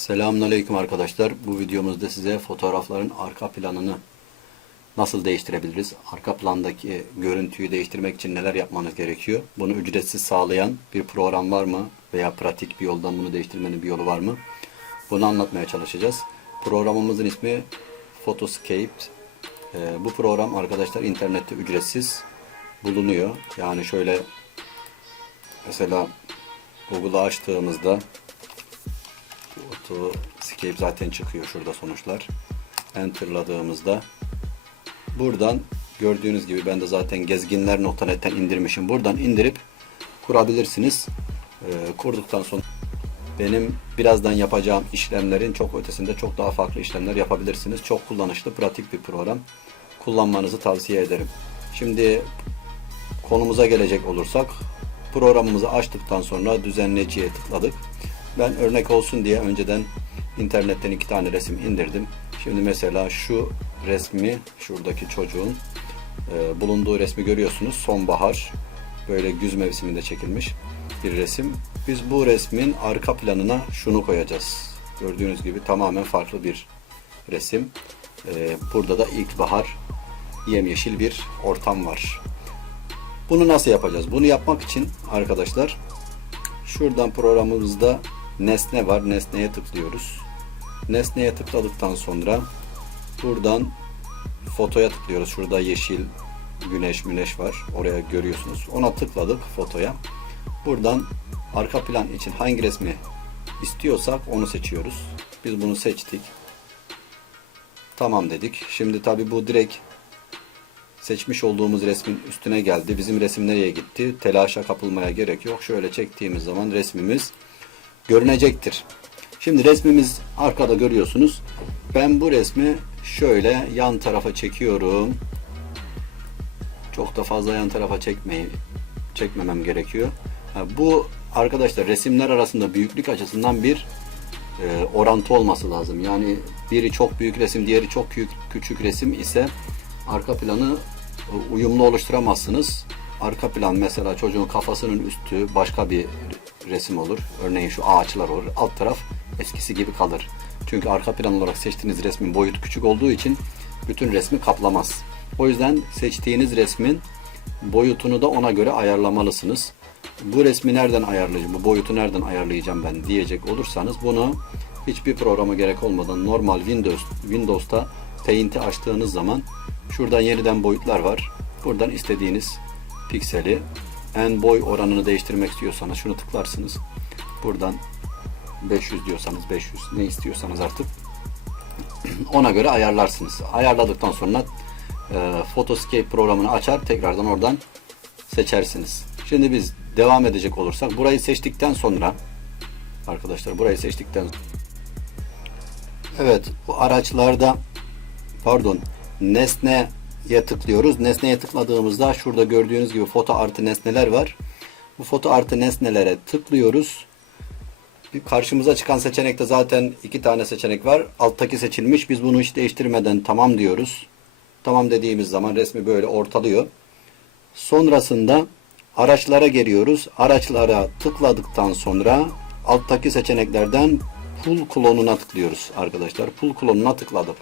Selamünaleyküm arkadaşlar. Bu videomuzda size fotoğrafların arka planını nasıl değiştirebiliriz? Arka plandaki görüntüyü değiştirmek için neler yapmanız gerekiyor? Bunu ücretsiz sağlayan bir program var mı? Veya pratik bir yoldan bunu değiştirmenin bir yolu var mı? Bunu anlatmaya çalışacağız. Programımızın ismi Photoscape. Ee, bu program arkadaşlar internette ücretsiz bulunuyor. Yani şöyle mesela Google'ı açtığımızda Photoscape zaten çıkıyor şurada sonuçlar. Enter'ladığımızda buradan gördüğünüz gibi ben de zaten gezginler.net'ten indirmişim. Buradan indirip kurabilirsiniz. Ee, kurduktan sonra benim birazdan yapacağım işlemlerin çok ötesinde çok daha farklı işlemler yapabilirsiniz. Çok kullanışlı, pratik bir program. Kullanmanızı tavsiye ederim. Şimdi konumuza gelecek olursak programımızı açtıktan sonra düzenleyiciye tıkladık. Ben örnek olsun diye önceden internetten iki tane resim indirdim. Şimdi mesela şu resmi şuradaki çocuğun e, bulunduğu resmi görüyorsunuz. Sonbahar böyle güz mevsiminde çekilmiş bir resim. Biz bu resmin arka planına şunu koyacağız. Gördüğünüz gibi tamamen farklı bir resim. E, burada da ilkbahar yemyeşil bir ortam var. Bunu nasıl yapacağız? Bunu yapmak için arkadaşlar şuradan programımızda nesne var. Nesneye tıklıyoruz. Nesneye tıkladıktan sonra buradan fotoya tıklıyoruz. Şurada yeşil güneş müneş var. Oraya görüyorsunuz. Ona tıkladık fotoya. Buradan arka plan için hangi resmi istiyorsak onu seçiyoruz. Biz bunu seçtik. Tamam dedik. Şimdi tabi bu direkt seçmiş olduğumuz resmin üstüne geldi. Bizim resim nereye gitti? Telaşa kapılmaya gerek yok. Şöyle çektiğimiz zaman resmimiz görünecektir. Şimdi resmimiz arkada görüyorsunuz. Ben bu resmi şöyle yan tarafa çekiyorum. Çok da fazla yan tarafa çekmeyi çekmemem gerekiyor. Bu arkadaşlar resimler arasında büyüklük açısından bir e, orantı olması lazım. Yani biri çok büyük resim, diğeri çok küçük, küçük resim ise arka planı e, uyumlu oluşturamazsınız. Arka plan mesela çocuğun kafasının üstü başka bir resim olur. Örneğin şu ağaçlar olur. Alt taraf eskisi gibi kalır. Çünkü arka plan olarak seçtiğiniz resmin boyutu küçük olduğu için bütün resmi kaplamaz. O yüzden seçtiğiniz resmin boyutunu da ona göre ayarlamalısınız. Bu resmi nereden ayarlayacağım, bu boyutu nereden ayarlayacağım ben diyecek olursanız bunu hiçbir programa gerek olmadan normal Windows Windows'ta Paint'i açtığınız zaman şuradan yeniden boyutlar var. Buradan istediğiniz pikseli en boy oranını değiştirmek istiyorsanız şunu tıklarsınız. Buradan 500 diyorsanız 500 ne istiyorsanız artık ona göre ayarlarsınız. Ayarladıktan sonra e, Photoscape programını açar tekrardan oradan seçersiniz. Şimdi biz devam edecek olursak burayı seçtikten sonra arkadaşlar burayı seçtikten Evet bu araçlarda pardon nesneye tıklıyoruz. Nesneye tıkladığımızda şurada gördüğünüz gibi foto artı nesneler var. Bu foto artı nesnelere tıklıyoruz. Bir karşımıza çıkan seçenekte zaten iki tane seçenek var. Alttaki seçilmiş. Biz bunu hiç değiştirmeden tamam diyoruz. Tamam dediğimiz zaman resmi böyle ortalıyor. Sonrasında araçlara geliyoruz. Araçlara tıkladıktan sonra alttaki seçeneklerden pull klonuna tıklıyoruz arkadaşlar. Pull klonuna tıkladık.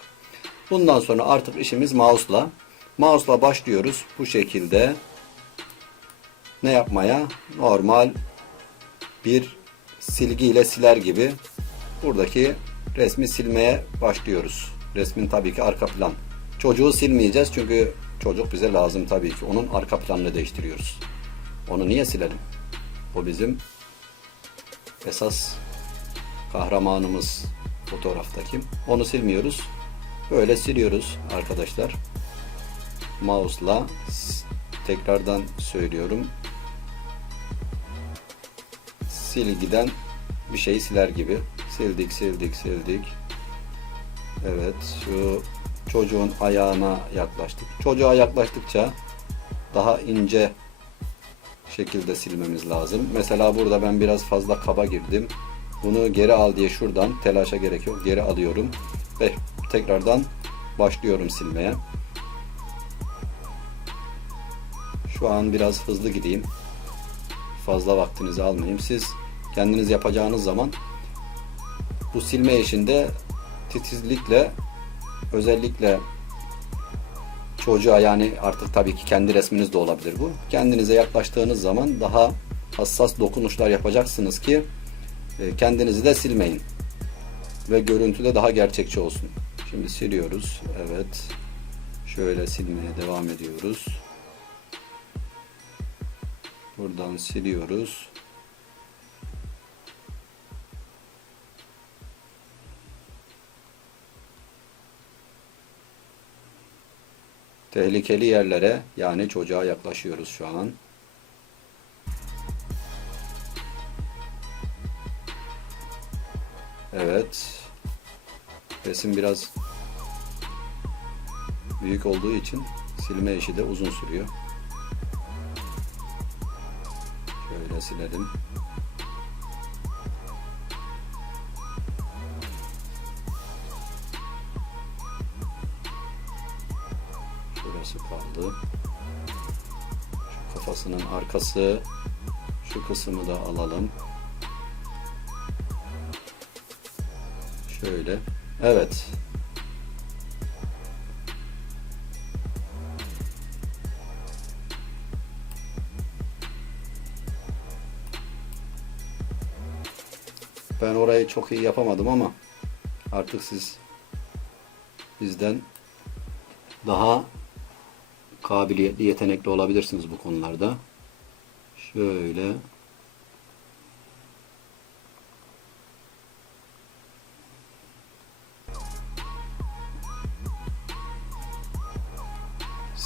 Bundan sonra artık işimiz mouse'la. Mouse'la başlıyoruz bu şekilde. Ne yapmaya? Normal bir silgiyle siler gibi buradaki resmi silmeye başlıyoruz. Resmin tabii ki arka plan. Çocuğu silmeyeceğiz çünkü çocuk bize lazım tabii ki. Onun arka planını değiştiriyoruz. Onu niye silelim? O bizim esas kahramanımız fotoğraftaki. Onu silmiyoruz. Böyle siliyoruz arkadaşlar. Mouse'la tekrardan söylüyorum. Silgiden bir şeyi siler gibi. Sildik, sildik, sildik. Evet, şu çocuğun ayağına yaklaştık. Çocuğa yaklaştıkça daha ince şekilde silmemiz lazım. Mesela burada ben biraz fazla kaba girdim. Bunu geri al diye şuradan telaşa gerek yok. Geri alıyorum ve tekrardan başlıyorum silmeye. Şu an biraz hızlı gideyim. Fazla vaktinizi almayayım. Siz kendiniz yapacağınız zaman Bu silme işinde titizlikle özellikle çocuğa yani artık tabii ki kendi resminiz de olabilir bu. Kendinize yaklaştığınız zaman daha hassas dokunuşlar yapacaksınız ki e, kendinizi de silmeyin. Ve görüntü de daha gerçekçi olsun. Şimdi siliyoruz. Evet. Şöyle silmeye devam ediyoruz. Buradan siliyoruz. Tehlikeli yerlere yani çocuğa yaklaşıyoruz şu an. Evet. Resim biraz büyük olduğu için silme işi de uzun sürüyor. Şöyle. Şurası kaldı. Şu kafasının arkası. Şu kısmı da alalım. Şöyle. Evet. Ben orayı çok iyi yapamadım ama artık siz bizden daha kabiliyetli, yetenekli olabilirsiniz bu konularda. Şöyle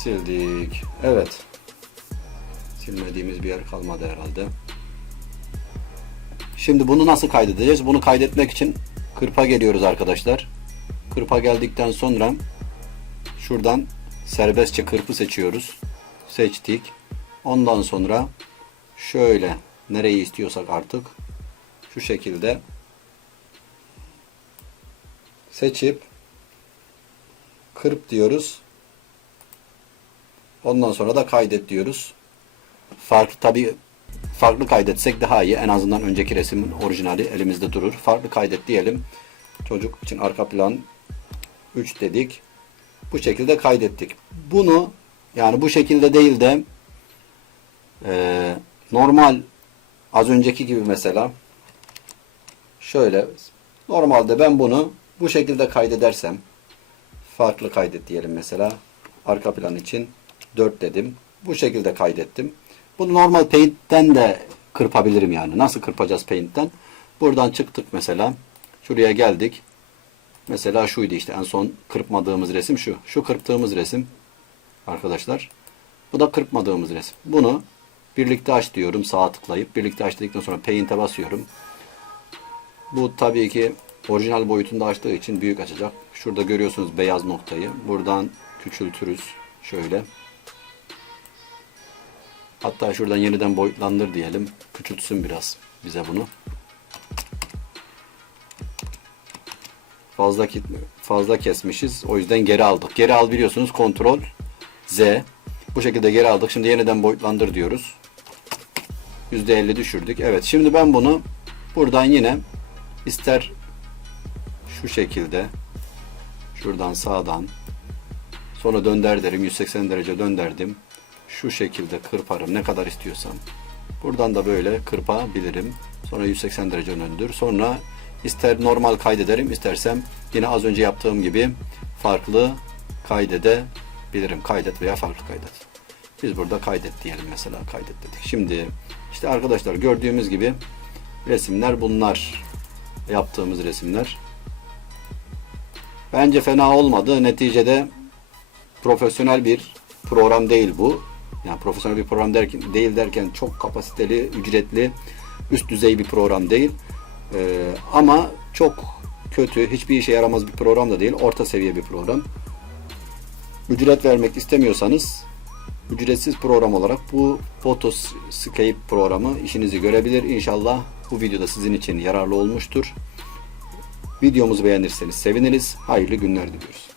sildik. Evet. Silmediğimiz bir yer kalmadı herhalde. Şimdi bunu nasıl kaydedeceğiz? Bunu kaydetmek için kırpa geliyoruz arkadaşlar. Kırpa geldikten sonra şuradan serbestçe kırpı seçiyoruz. Seçtik. Ondan sonra şöyle nereyi istiyorsak artık şu şekilde seçip kırp diyoruz. Ondan sonra da kaydet diyoruz. Farklı tabi farklı kaydetsek daha iyi. En azından önceki resmin orijinali elimizde durur. Farklı kaydet diyelim. Çocuk için arka plan 3 dedik. Bu şekilde kaydettik. Bunu yani bu şekilde değil de e, normal az önceki gibi mesela şöyle normalde ben bunu bu şekilde kaydedersem farklı kaydet diyelim mesela arka plan için 4 dedim. Bu şekilde kaydettim. Bunu normal Paint'ten de kırpabilirim yani. Nasıl kırpacağız Paint'ten? Buradan çıktık mesela. Şuraya geldik. Mesela şuydu işte en son kırpmadığımız resim şu. Şu kırptığımız resim arkadaşlar. Bu da kırpmadığımız resim. Bunu birlikte aç diyorum. Sağa tıklayıp birlikte aç dedikten sonra Paint'e basıyorum. Bu tabii ki orijinal boyutunda açtığı için büyük açacak. Şurada görüyorsunuz beyaz noktayı. Buradan küçültürüz. Şöyle. Hatta şuradan yeniden boyutlandır diyelim. Küçültsün biraz bize bunu. Fazla fazla kesmişiz. O yüzden geri aldık. Geri al biliyorsunuz kontrol Z. Bu şekilde geri aldık. Şimdi yeniden boyutlandır diyoruz. %50 düşürdük. Evet şimdi ben bunu buradan yine ister şu şekilde şuradan sağdan sonra dönder derim 180 derece dönderdim şu şekilde kırparım ne kadar istiyorsam. Buradan da böyle kırpabilirim. Sonra 180 derece döndür. Sonra ister normal kaydederim istersem yine az önce yaptığım gibi farklı kaydedebilirim. Kaydet veya farklı kaydet. Biz burada kaydet diyelim mesela kaydet dedik. Şimdi işte arkadaşlar gördüğümüz gibi resimler bunlar. Yaptığımız resimler. Bence fena olmadı. Neticede profesyonel bir program değil bu. Yani profesyonel bir program derken, değil derken çok kapasiteli, ücretli, üst düzey bir program değil. Ee, ama çok kötü, hiçbir işe yaramaz bir program da değil. Orta seviye bir program. Ücret vermek istemiyorsanız ücretsiz program olarak bu Photoscape programı işinizi görebilir. İnşallah bu videoda sizin için yararlı olmuştur. Videomuzu beğenirseniz seviniriz. Hayırlı günler diliyoruz.